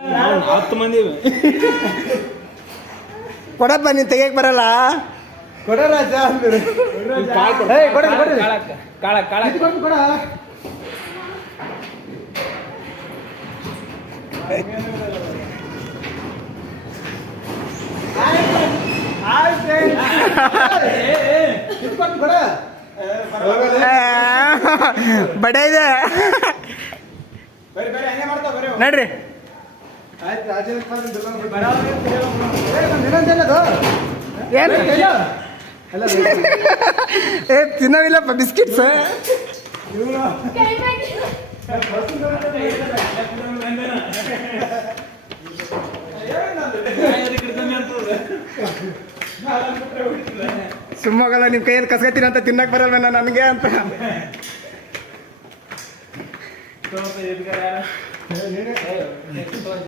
10 ಮಂದಿ ಕೊಡಪ್ಪ ನೀನು ತೆಗಿಯಕ್ಕೆ ಬರಲ್ಲ. ಕೊಡ ರಾಜ ಕಾಳ ಕಾಳ ಕೊಡ. ಬಡ ಇದೆ ನಡ್ರಿ. ಏ ತಿನ್ನವಿಲ್ಲಪ್ಪ ಬಿಸ್ಕಿಟ್ಸ್. ಸುಮ್ಮಗಲ್ಲ ನಿಮ್ಮ ಕೈಯಲ್ಲಿ ಕಸ್ಕತ್ತೀನಿ ಅಂತ ತಿನ್ನಕ್ ಬರಲ್ವೇನ ನನಗೆ ಅಂತ.